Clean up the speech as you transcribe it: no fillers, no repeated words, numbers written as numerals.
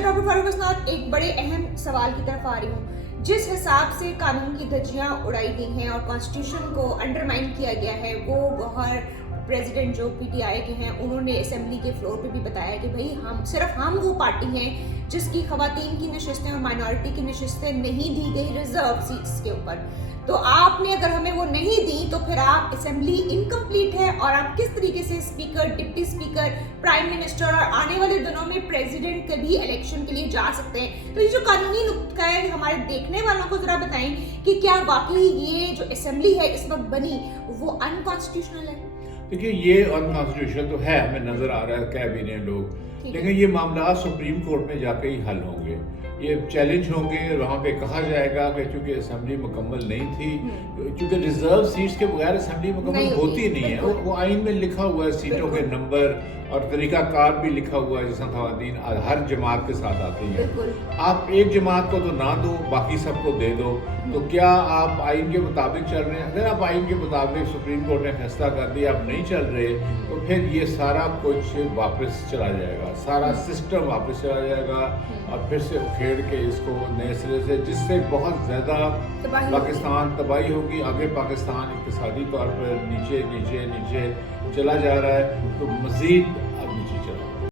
Doctor Farooq असनाद, एक बड़े अहम सवाल की तरफ आ रही हूँ। जिस हिसाब से कानून की धज्जियाँ उड़ाई गई हैं और कॉन्स्टिट्यूशन को अंडरमाइन किया गया है, वो गौहर प्रेसिडेंट जो पीटीआई के हैं उन्होंने असेंबली के फ्लोर पे भी बताया कि भाई हम वो पार्टी हैं जिसकी खवातीन की नशिस्तें और माइनॉरिटी की नशिस्तें नहीं दी गई रिजर्व सीट्स के ऊपर। तो आपने अगर हमें वो नहीं दी तो फिर आप असेंबली इनकम्प्लीट है और आप किस तरीके से speaker, deputy speaker, prime minister और आने वाले दिनों में प्रेसिडेंट के भी इलेक्शन के लिए जा सकते हैं। तो ये जो कानूनी नुक्ता है हमारे देखने वालों को जरा बताएं कि क्या वाकई ये जो असेंबली है इस वक्त बनी वो अनकॉन्स्टिट्यूशनल है? देखिए, ये अनकॉन्स्टिट्यूशनल तो है, हमें नजर आ रहा है, कह भी रहे हैं लोग, लेकिन ये मामला सुप्रीम कोर्ट में जाके ही हल होंगे। ये चैलेंज होंगे, वहाँ पे कहा जाएगा कि चूंकि असेंबली मुकम्मल नहीं थी, क्योंकि रिजर्व सीट्स के बगैर असेंबली मुकम्मल होती नहीं है। वो आइन में लिखा हुआ है, सीटों के नंबर और तरीकाकार भी लिखा हुआ है, जिसमें खवातीन हर जमात के साथ आती हैं। आप एक जमात को तो ना दो, बाकी सबको दे दो, तो क्या आप आइन के मुताबिक चल रहे हैं? अगर आप आइन के मुताबिक, सुप्रीम कोर्ट ने फैसला कर दिया आप नहीं चल रहे, तो फिर ये सारा कुछ वापस चला जाएगा, सारा सिस्टम वापस चला जाएगा और फिर से उखेड़ के इसको नए सिरे से, जिससे बहुत ज़्यादा पाकिस्तान तबाही होगी। आगे पाकिस्तान इक़्तिसादी तौर पर नीचे नीचे नीचे चला जा रहा है, तो मज़ीद